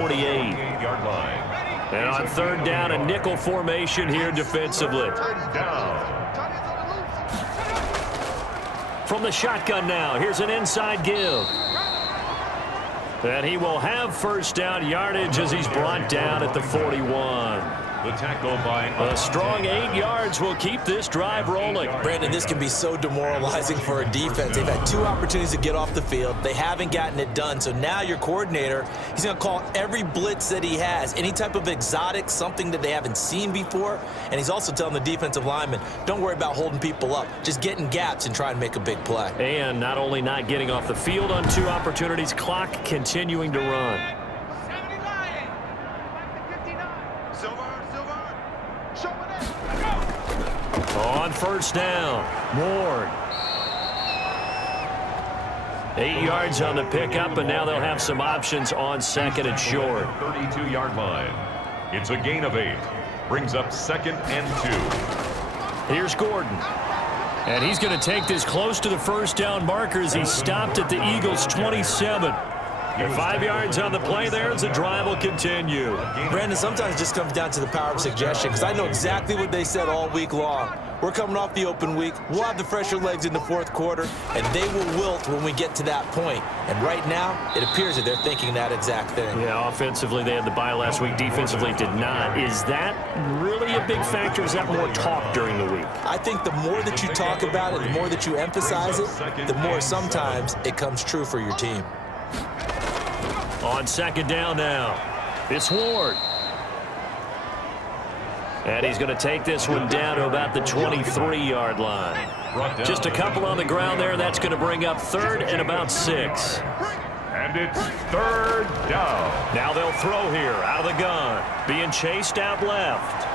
48-yard line. And on third down, a nickel formation here defensively. From the shotgun now, here's an inside give. And he will have first down yardage as he's brought down at the 41. The tackle by a strong 8 yards will keep this drive rolling. Brandon, this can be so demoralizing for a defense. They've had 2 opportunities to get off the field. They haven't gotten it done. So now your coordinator, he's going to call every blitz that he has, any type of exotic, something that they haven't seen before. And he's also telling the defensive linemen, don't worry about holding people up. Just get in gaps and try and make a big play. And not only not getting off the field on 2 opportunities, clock continuing to run. On first down, Ward. 8 yards on the pickup, and now they'll have some options on second and short. 32-yard line. It's a gain of 8. Brings up 2nd and 2. Here's Gordon. And he's going to take this close to the first down marker as he stopped at the Eagles' 27. 5 yards on the play there as the drive will continue. Brandon, sometimes it just comes down to the power of suggestion, because I know exactly what they said all week long. We're coming off the open week. We'll have the fresher legs in the 4th quarter, and they will wilt when we get to that point. And right now, it appears that they're thinking that exact thing. Yeah, offensively, they had the bye last week. Defensively, did not. Is that really a big factor? Is that more talk during the week? I think the more that you talk about it, the more that you emphasize it, the more sometimes it comes true for your team. On second down now, it's Ward. And he's going to take this one down to about the 23-yard line. Just a couple on the ground there. That's going to bring up 3rd and about 6. And it's 3rd down. Now they'll throw here out of the gun. Being chased out left.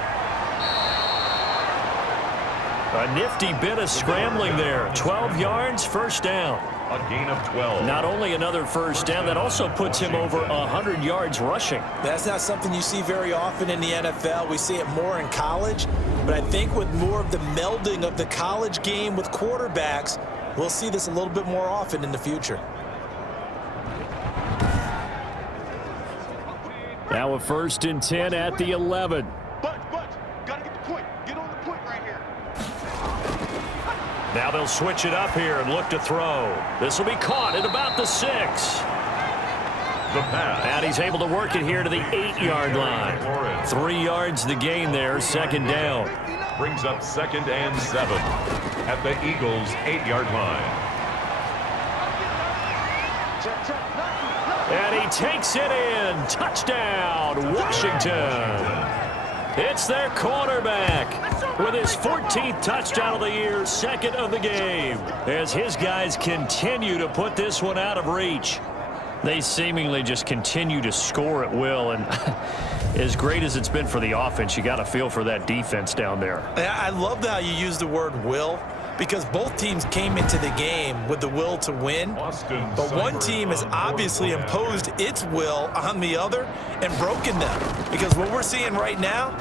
A nifty bit of scrambling there. 12 yards, first down. A gain of 12. Not only another first down, that also puts him over 100 yards rushing. That's not something you see very often in the NFL. We see it more in college. But I think with more of the melding of the college game with quarterbacks, we'll see this a little bit more often in the future. Now a 1st and 10 at the 11. Gotta get the point. Get on the point right here. Now they'll switch it up here and look to throw. This will be caught at about the 6. The pass. And he's able to work it here to the 8-yard line. 3 yards the gain there, second down. Brings up 2nd and 7 at the Eagles' 8-yard line. And he takes it in. Touchdown, Washington. It's their quarterback with his 14th touchdown of the year, 2nd of the game, as his guys continue to put this one out of reach. They seemingly just continue to score at will, and as great as it's been for the offense, you got to feel for that defense down there. I love how you use the word will, because both teams came into the game with the will to win, but one team has obviously imposed its will on the other and broken them. Because what we're seeing right now,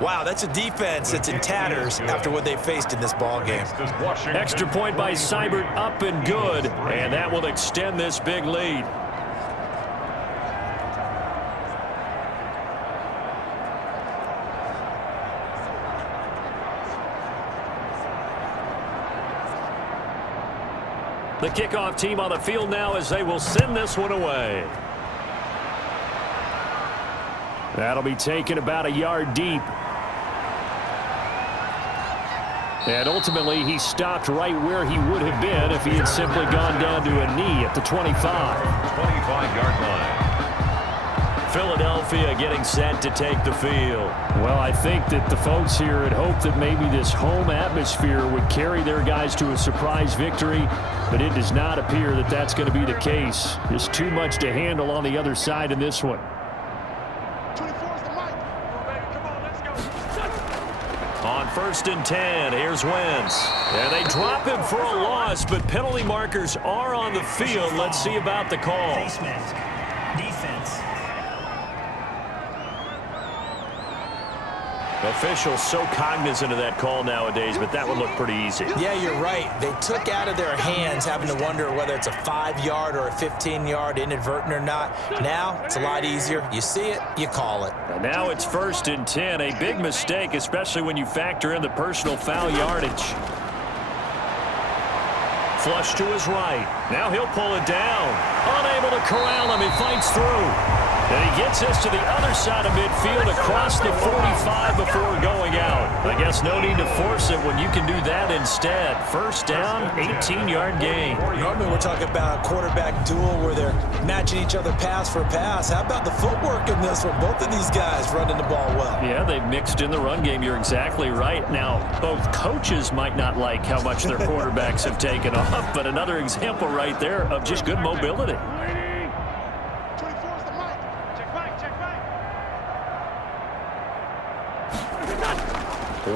wow, that's a defense that's in tatters after what they faced in this ball game. Extra point by Seibert, up and good, and that will extend this big lead. The kickoff team on the field now as they will send this one away. That'll be taken about a yard deep. And ultimately, he stopped right where he would have been if he had simply gone down to a knee at the 25. 25-yard line. Philadelphia getting set to take the field. Well, I think that the folks here had hoped that maybe this home atmosphere would carry their guys to a surprise victory, but it does not appear that that's going to be the case. There's too much to handle on the other side in this one. 24 is the mic. Come on, let's go. On 1st and 10, here's Wentz. And they drop him for a loss, but penalty markers are on the field. Let's see about the call. Face mask. Defense. Officials so cognizant of that call nowadays, but that would look pretty easy. Yeah, you're right. They took out of their hands having to wonder whether it's a 5-yard or a 15-yard, inadvertent or not. Now, it's a lot easier. You see it, you call it. And now it's 1st and 10. A big mistake, especially when you factor in the personal foul yardage. Flush to his right. Now he'll pull it down. Unable to corral him. He fights through. And he gets this to the other side of midfield across the 45 before going out. I guess no need to force it when you can do that instead. 1st down, 18-yard gain. Normally we're talking about a quarterback duel where they're matching each other pass for pass. How about the footwork in this one? Both of these guys running the ball well. Yeah, they've mixed in the run game. You're exactly right. Now, both coaches might not like how much their quarterbacks have taken off, but another example right there of just good mobility.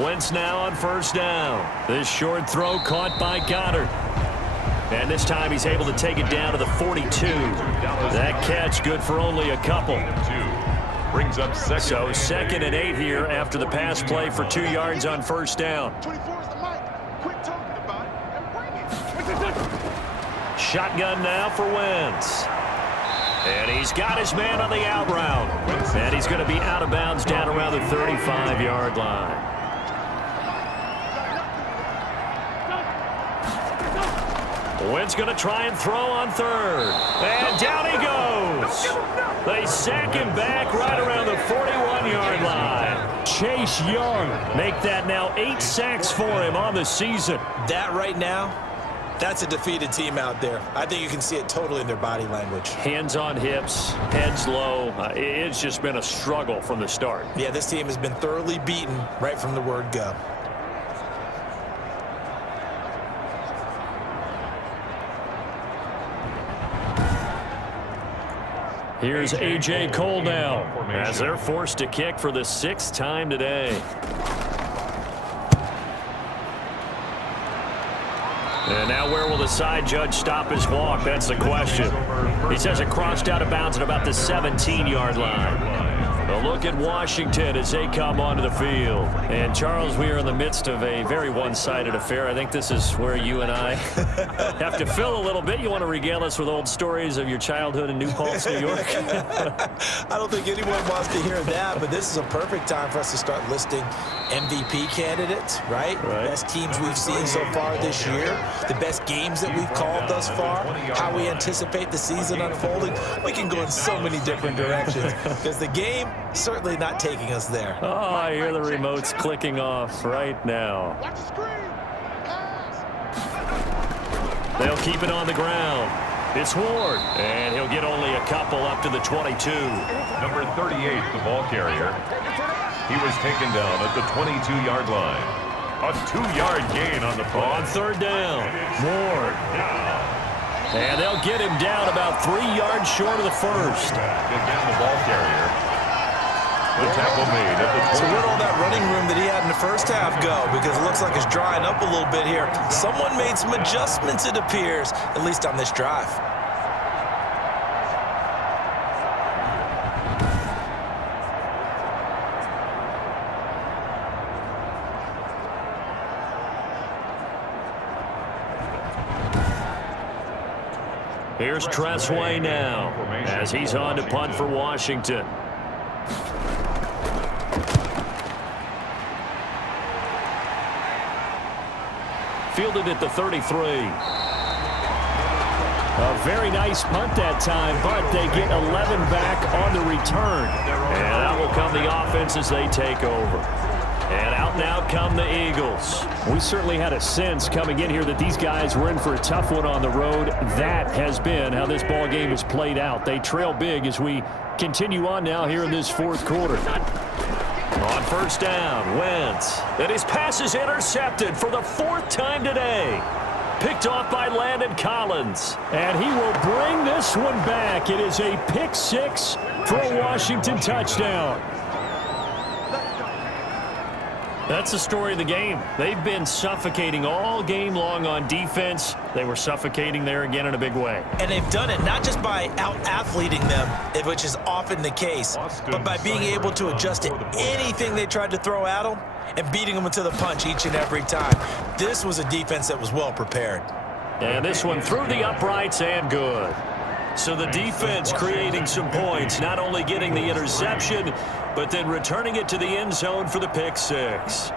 Wentz now on 1st down. This short throw caught by Goddard. And this time he's able to take it down to the 42. That catch good for only a couple. Brings up 2nd. So 2nd and 8 here after the pass play for 2 yards on 1st down. 24 is the mic. Quit talking about it and bring it. Shotgun now for Wentz. And he's got his man on the out route. And he's going to be out of bounds down around the 35-yard line. Wentz going to try and throw on 3rd. And down he goes. They sack him back right around the 41-yard line. Chase Young make that now 8 sacks for him on the season. That right now, that's a defeated team out there. I think you can see it totally in their body language. Hands on hips, heads low. It's just been a struggle from the start. Yeah, this team has been thoroughly beaten right from the word go. Here's A.J. Cole now as they're forced to kick for the 6th time today. And now where will the side judge stop his walk? That's the question. He says it crossed out of bounds at about the 17-yard line. A look at Washington as they come onto the field. And, Charles, we are in the midst of a very one-sided affair. I think this is where you and I have to fill a little bit. You want to regale us with old stories of your childhood in New Paltz, New York? I don't think anyone wants to hear that, but this is a perfect time for us to start listing MVP candidates, right? Best teams we've seen so far this year, the best games that we've called thus far, how we anticipate the season unfolding. We can go in so many different directions because the game certainly not taking us there. Oh, I hear the remotes clicking off right now. Watch the screen. Pass. They'll keep it on the ground. It's Ward, and he'll get only a couple up to the 22. Number 38, the ball carrier. He was taken down at the 22-yard line. A 2-yard gain on the play. On 3rd down, Ward. And they'll get him down about 3 yards short of the 1st. Again, the ball carrier. The tackle made at the 20. So where'd all that running room that he had in the first half go? Because it looks like it's drying up a little bit here. Someone made some adjustments, it appears, at least on this drive. Here's Tressway now as he's on to punt for Washington. Fielded at the 33. A very nice punt that time, but they get 11 back on the return. And out will come the offense as they take over. And out now come the Eagles. We certainly had a sense coming in here that these guys were in for a tough one on the road. That has been how this ball game has played out. They trail big as we continue on now here in this 4th quarter. On 1st down, Wentz. And his pass is intercepted for the 4th time today. Picked off by Landon Collins. And he will bring this one back. It is a pick 6 for a Washington touchdown. That's the story of the game. They've been suffocating all game long on defense. They were suffocating there again in a big way. And they've done it not just by out-athleting them, which is often the case, but by being able to adjust to anything they tried to throw at them and beating them to the punch each and every time. This was a defense that was well prepared. And this one through the uprights and good. So the defense creating some points, not only getting the interception, but then returning it to the end zone for the pick six.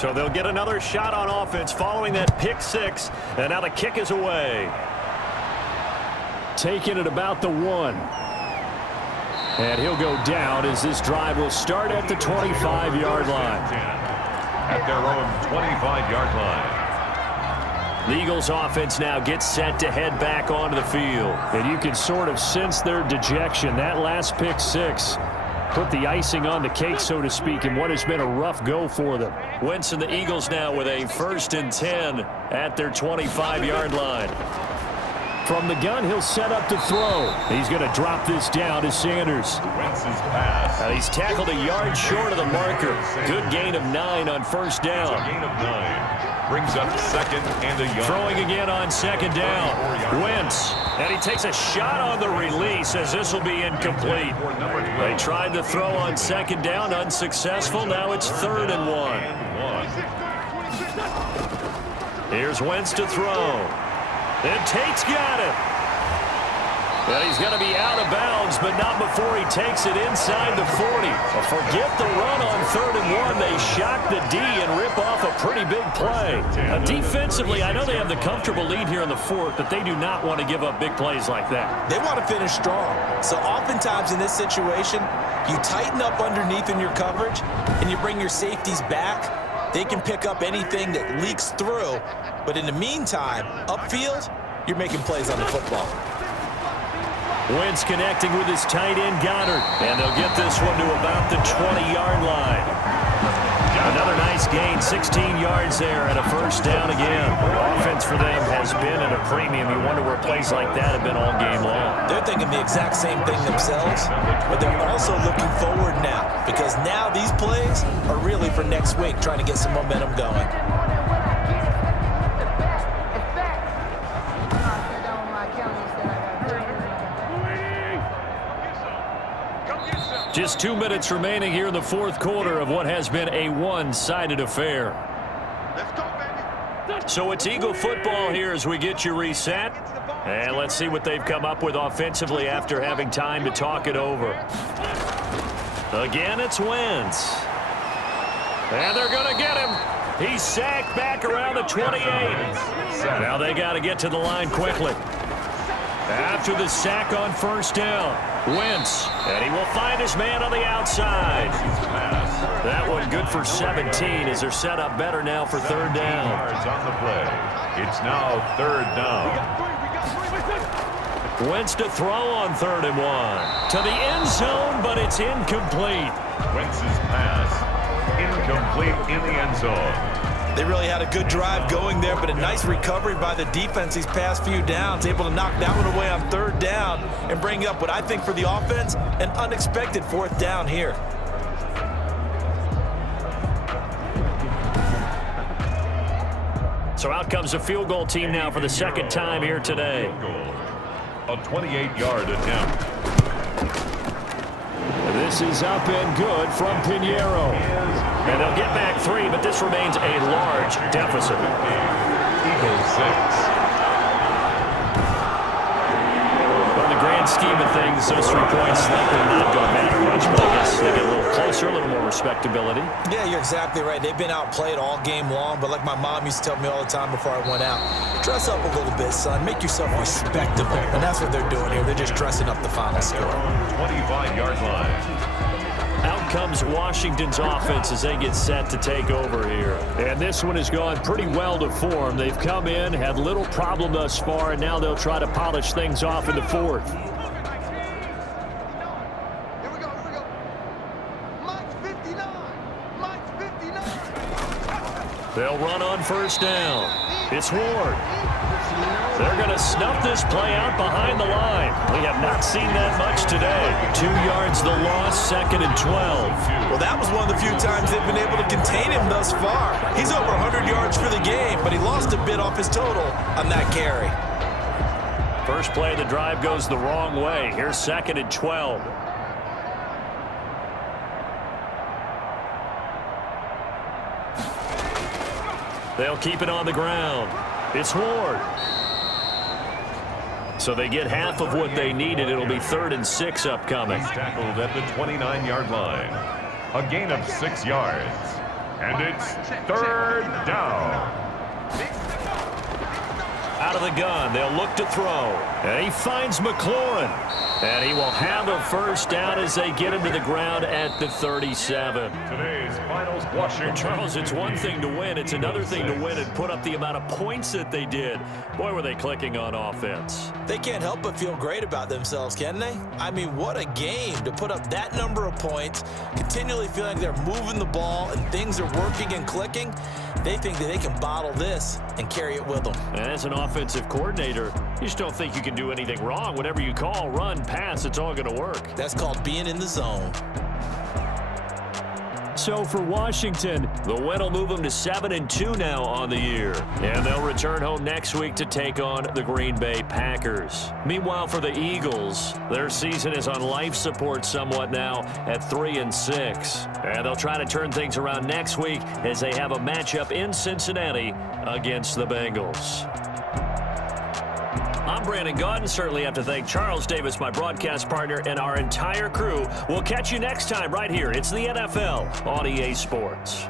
So they'll get another shot on offense following that pick six, and now the kick is away. Taking it about the 1. And he'll go down as this drive will start at the 25-yard line. At their own 25-yard line. The Eagles offense now gets set to head back onto the field. And you can sort of sense their dejection. That last pick six put the icing on the cake, so to speak, in what has been a rough go for them. Wentz and the Eagles now with a 1st and 10 at their 25-yard line. From the gun, he'll set up to throw. He's going to drop this down to Sanders. Wentz's pass. He's tackled a yard short of the marker. Good gain of 9 on first down. A gain of 9. Brings up 2nd and a yard. Throwing again on 2nd down. Wentz. And he takes a shot on the release as this will be incomplete. They tried to throw on 2nd down, unsuccessful. Now it's 3rd and 1. Here's Wentz to throw. And Tate's got it. Well, he's going to be out of bounds, but not before he takes it inside the 40. Forget the run on 3rd and 1. They shock the D and rip off a pretty big play. Defensively, I know they have the comfortable lead here in the 4th, but they do not want to give up big plays like that. They want to finish strong. So oftentimes in this situation, you tighten up underneath in your coverage and you bring your safeties back. They can pick up anything that leaks through. But in the meantime, upfield, you're making plays on the football. Wentz connecting with his tight end, Goddard. And they'll get this one to about the 20-yard line. Another nice gain, 16 yards there and a 1st down again. Offense for them has been at a premium. You wonder where plays like that have been all game long. They're thinking the exact same thing themselves, but they're also looking forward now because now these plays are really for next week, trying to get some momentum going. Just 2 minutes remaining here in the 4th quarter of what has been a one-sided affair. Let's go, baby. So it's Eagle football here as we get you reset. And let's see what they've come up with offensively after having time to talk it over. Again, it's Wentz. And they're going to get him. He's sacked back around the 28. Now they got to get to the line quickly. After the sack on 1st down. Wentz, and he will find his man on the outside. That one good for 17 as they're set up better now for 3rd down. Yards on the play. It's now 3rd down. Wentz to throw on 3rd and 1. To the end zone, but it's incomplete. Wentz's pass. Incomplete in the end zone. They really had a good drive going there, but a nice recovery by the defense these past few downs, able to knock that one away on 3rd down and bring up what I think for the offense, an unexpected 4th down here. So out comes the field goal team now for the 2nd time here today. A 28-yard attempt. This is up and good from Pinheiro. And they'll get back 3, but this remains a large deficit. Eagles 6. Well, in the grand scheme of things, those 3 points likely not going to matter much, but I guess they get a little closer, a little more respectability. Yeah, you're exactly right. They've been outplayed all game long, but like my mom used to tell me all the time before I went out, dress up a little bit, son. Make yourself respectable. And that's what they're doing here. They're just dressing up the final score. 25-yard line. Out comes Washington's offense as they get set to take over here. And this one has gone pretty well to form. They've come in, had little problem thus far, and now they'll try to polish things off in the 4th. Here we go. Mike's 59. Mike's 59. They'll run on 1st down. It's Ward. They're going to snuff this play out behind the line. We have not seen that much today. 2 yards the loss, 2nd and 12. Well, that was one of the few times they've been able to contain him thus far. He's over 100 yards for the game, but he lost a bit off his total on that carry. First play of the drive goes the wrong way. Here's 2nd and 12. They'll keep it on the ground. It's Ward. So they get half of what they needed. It'll be 3rd and 6 upcoming. He's tackled at the 29-yard line. A gain of 6 yards. And it's 3rd down. Out of the gun, they'll look to throw. And he finds McLaurin. And he will have a first down as they get him to the ground at the 37. Today's finals, Washington. Charles, it's one thing to win. It's another thing to win and put up the amount of points that they did. Boy, were they clicking on offense. They can't help but feel great about themselves, can they? I mean, what a game to put up that number of points, continually feeling they're moving the ball and things are working and clicking. They think that they can bottle this and carry it with them. And as an offensive coordinator, you just don't think you can do anything wrong. Whatever you call, run, pass, it's all going to work. That's called being in the zone. So for Washington, the win will move them to 7-2 now on the year. And they'll return home next week to take on the Green Bay Packers. Meanwhile, for the Eagles, their season is on life support somewhat now at 3-6. And they'll try to turn things around next week as they have a matchup in Cincinnati against the Bengals. I'm Brandon Gaudin. Certainly have to thank Charles Davis, my broadcast partner, and our entire crew. We'll catch you next time right here. It's the NFL on EA Sports.